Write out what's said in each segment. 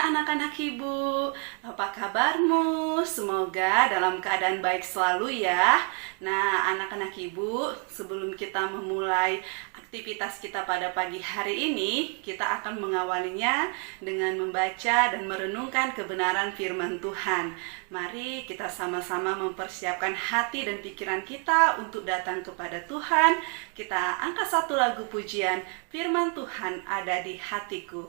anak-anak ibu, apa kabarmu? Semoga dalam keadaan baik selalu ya. Nah, anak-anak ibu, sebelum kita memulai aktivitas kita pada pagi hari ini, kita akan mengawalinya dengan membaca dan merenungkan kebenaran firman Tuhan. Mari kita sama-sama mempersiapkan hati dan pikiran kita untuk datang kepada Tuhan. Kita angkat satu lagu pujian, firman Tuhan ada di hatiku.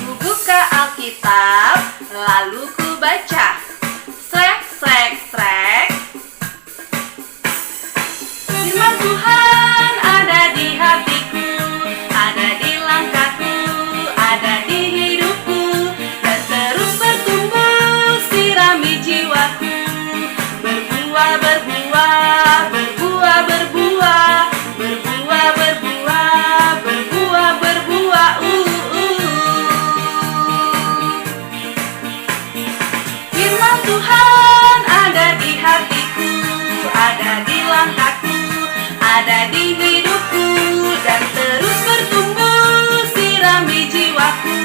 Ku buka Alkitab, lalu ku baca. Srek, srek, srek. Firman Tuhan ada di hatiku, ada di langkahku, ada di hidupku, dan terus bertumbuh sirami jiwaku. Berbuah, berbuah, berbuah, berbuah, berbuah, berbuah, berbuah, berbuah. Firman Tuhan ada di hatiku, ada di langkahku, ada di hidupku, dan terus bertumbuh sirami jiwaku.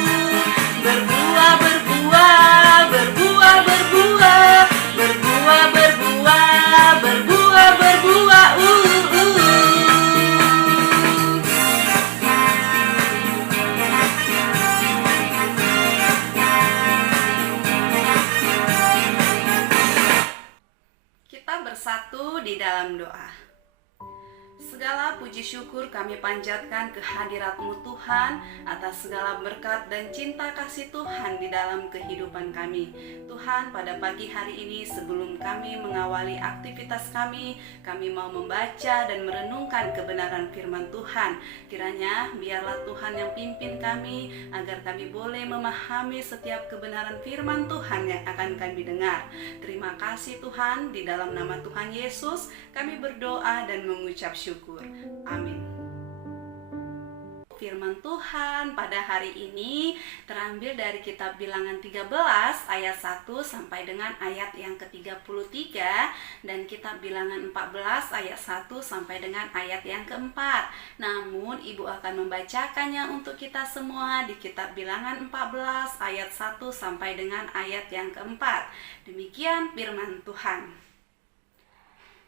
Berbuah, berbuah, berbuah, berbuah, berbuah, berbuah, berbuah, berbuah. Kita bersatu di dalam doa. Segala puji syukur kami panjatkan kehadirat-Mu Tuhan atas segala berkat dan cinta kasih Tuhan di dalam kehidupan kami. Tuhan, pada pagi hari ini sebelum kami mengawali aktivitas kami mau membaca dan merenungkan kebenaran firman Tuhan. Kiranya biarlah Tuhan yang pimpin kami agar kami boleh memahami setiap kebenaran firman Tuhan yang akan kami dengar. Terima kasih Tuhan, di dalam nama Tuhan Yesus kami berdoa dan mengucap syukur. Amin. Firman Tuhan pada hari ini terambil dari kitab Bilangan 13 ayat 1 sampai dengan ayat yang ke-33 dan kitab Bilangan 14 ayat 1 sampai dengan ayat yang keempat. Namun Ibu akan membacakannya untuk kita semua di kitab Bilangan 14 ayat 1 sampai dengan ayat yang keempat. Demikian firman Tuhan.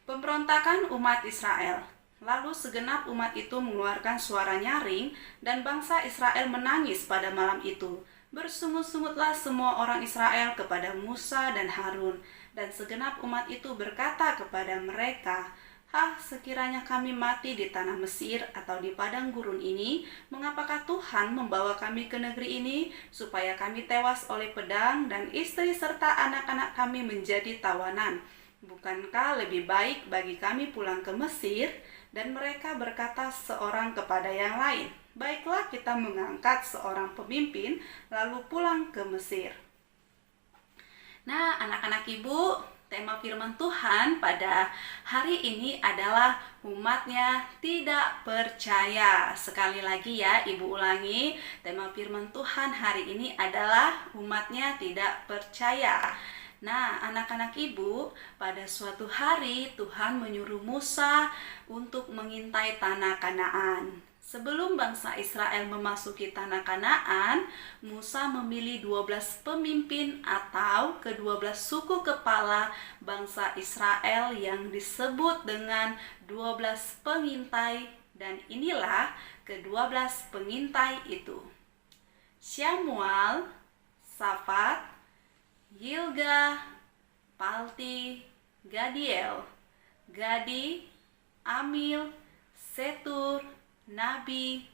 Pemberontakan umat Israel. Lalu segenap umat itu mengeluarkan suara nyaring, dan bangsa Israel menangis pada malam itu. Bersungut-sungutlah semua orang Israel kepada Musa dan Harun, dan segenap umat itu berkata kepada mereka, sekiranya kami mati di tanah Mesir atau di padang gurun ini, mengapakah Tuhan membawa kami ke negeri ini, supaya kami tewas oleh pedang dan istri serta anak-anak kami menjadi tawanan? Bukankah lebih baik bagi kami pulang ke Mesir? Dan mereka berkata seorang kepada yang lain, baiklah kita mengangkat seorang pemimpin lalu pulang ke Mesir. Nah, anak-anak ibu, tema firman Tuhan pada hari ini adalah umatnya tidak percaya. Sekali lagi ya, ibu ulangi, tema firman Tuhan hari ini adalah umatnya tidak percaya. Nah, anak-anak ibu, pada suatu hari Tuhan menyuruh Musa untuk mengintai tanah Kanaan. Sebelum bangsa Israel memasuki tanah Kanaan, Musa memilih 12 pemimpin atau ke-12 suku kepala bangsa Israel yang disebut dengan 12 pengintai, dan inilah ke-12 pengintai itu: Syamual, Safat, Gilga, Palti, Gadiel, Gadi, Amil, Setur, Nabi,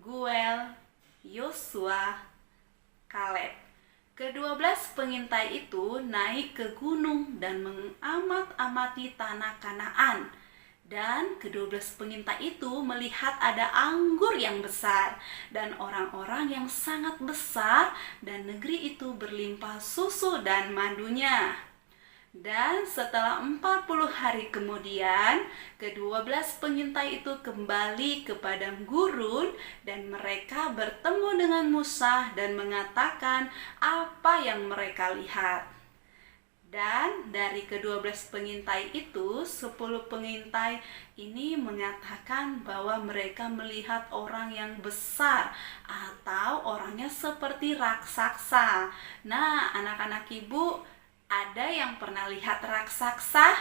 Guel, Yosua, Kaleb. Ke-12 pengintai itu naik ke gunung dan mengamat-amati tanah Kanaan. Dan ke-12 pengintai itu melihat ada anggur yang besar dan orang-orang yang sangat besar, dan negeri itu berlimpah susu dan madunya. Dan setelah 40 hari kemudian, ke-12 pengintai itu kembali ke padang gurun, dan mereka bertemu dengan Musa dan mengatakan apa yang mereka lihat. Dan dari ke-12 pengintai itu, 10 pengintai ini mengatakan bahwa mereka melihat orang yang besar atau orangnya seperti raksasa. Nah, anak-anak ibu, ada yang pernah lihat raksasa?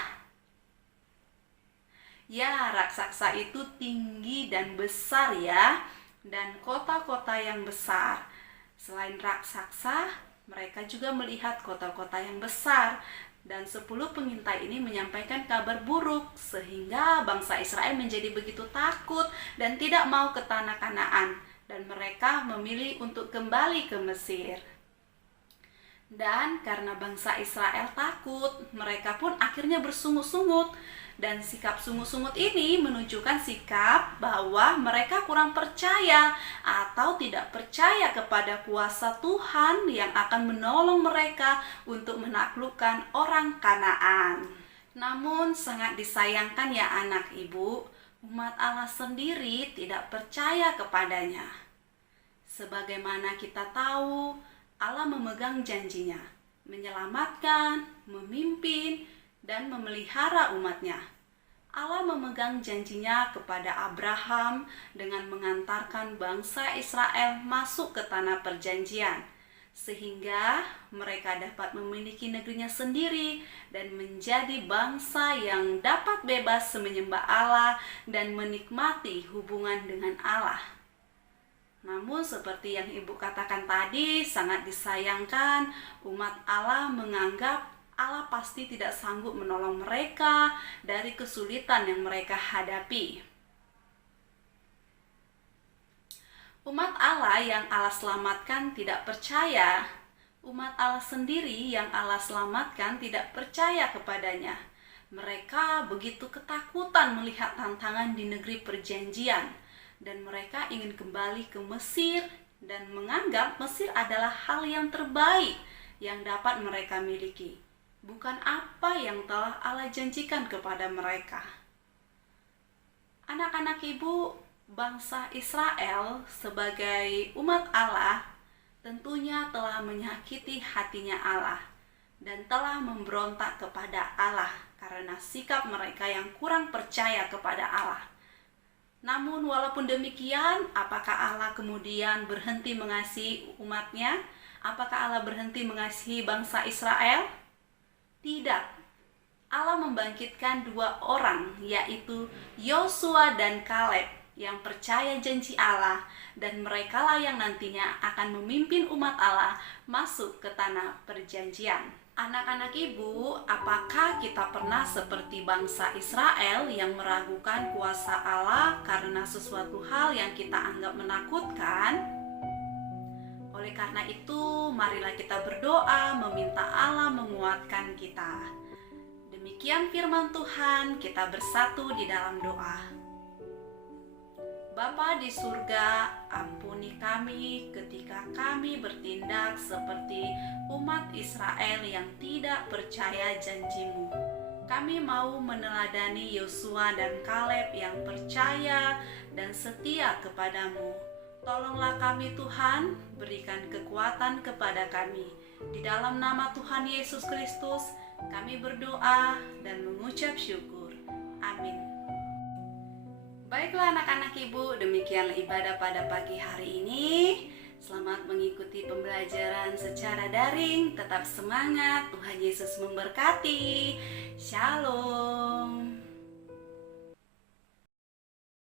Ya, raksasa itu tinggi dan besar ya, dan kota-kota yang besar. Selain raksasa, mereka juga melihat kota-kota yang besar, dan 10 pengintai ini menyampaikan kabar buruk sehingga bangsa Israel menjadi begitu takut dan tidak mau ke tanah Kanaan, dan mereka memilih untuk kembali ke Mesir. Dan karena bangsa Israel takut, mereka pun akhirnya bersungut-sungut. Dan sikap sungut-sungut ini menunjukkan sikap bahwa mereka kurang percaya atau tidak percaya kepada kuasa Tuhan yang akan menolong mereka untuk menaklukkan orang Kanaan. Namun sangat disayangkan ya anak ibu, umat Allah sendiri tidak percaya kepadanya. Sebagaimana kita tahu, Allah memegang janjinya, menyelamatkan, memimpin, dan memelihara umatnya. Allah memegang janjinya kepada Abraham dengan mengantarkan bangsa Israel masuk ke tanah perjanjian, sehingga mereka dapat memiliki negerinya sendiri dan menjadi bangsa yang dapat bebas menyembah Allah dan menikmati hubungan dengan Allah. Namun seperti yang ibu katakan tadi, sangat disayangkan umat Allah menganggap Allah pasti tidak sanggup menolong mereka dari kesulitan yang mereka hadapi. Umat Allah yang Allah selamatkan tidak percaya. Umat Allah sendiri yang Allah selamatkan tidak percaya kepadanya. Mereka begitu ketakutan melihat tantangan di negeri perjanjian, dan mereka ingin kembali ke Mesir dan menganggap Mesir adalah hal yang terbaik yang dapat mereka miliki, bukan apa yang telah Allah janjikan kepada mereka. Anak-anak ibu, bangsa Israel sebagai umat Allah tentunya telah menyakiti hatinya Allah dan telah memberontak kepada Allah karena sikap mereka yang kurang percaya kepada Allah. Namun walaupun demikian, apakah Allah kemudian berhenti mengasihi umatnya? Apakah Allah berhenti mengasihi bangsa Israel? Tidak. Allah membangkitkan 2 orang, yaitu Yosua dan Kaleb, yang percaya janji Allah, dan merekalah yang nantinya akan memimpin umat Allah masuk ke tanah perjanjian. Anak-anak ibu, apakah kita pernah seperti bangsa Israel yang meragukan kuasa Allah karena sesuatu hal yang kita anggap menakutkan? Oleh karena itu, marilah kita berdoa meminta Allah menguatkan kita. Demikian firman Tuhan, kita bersatu di dalam doa. Bapa di surga, ampuni kami ketika kami bertindak seperti umat Israel yang tidak percaya janji-Mu. Kami mau meneladani Yosua dan Kaleb yang percaya dan setia kepadamu. Tolonglah kami Tuhan, berikan kekuatan kepada kami. Di dalam nama Tuhan Yesus Kristus, kami berdoa dan mengucap syukur. Amin. Baiklah anak-anak ibu, demikianlah ibadah pada pagi hari ini. Selamat mengikuti pembelajaran secara daring. Tetap semangat, Tuhan Yesus memberkati. Shalom.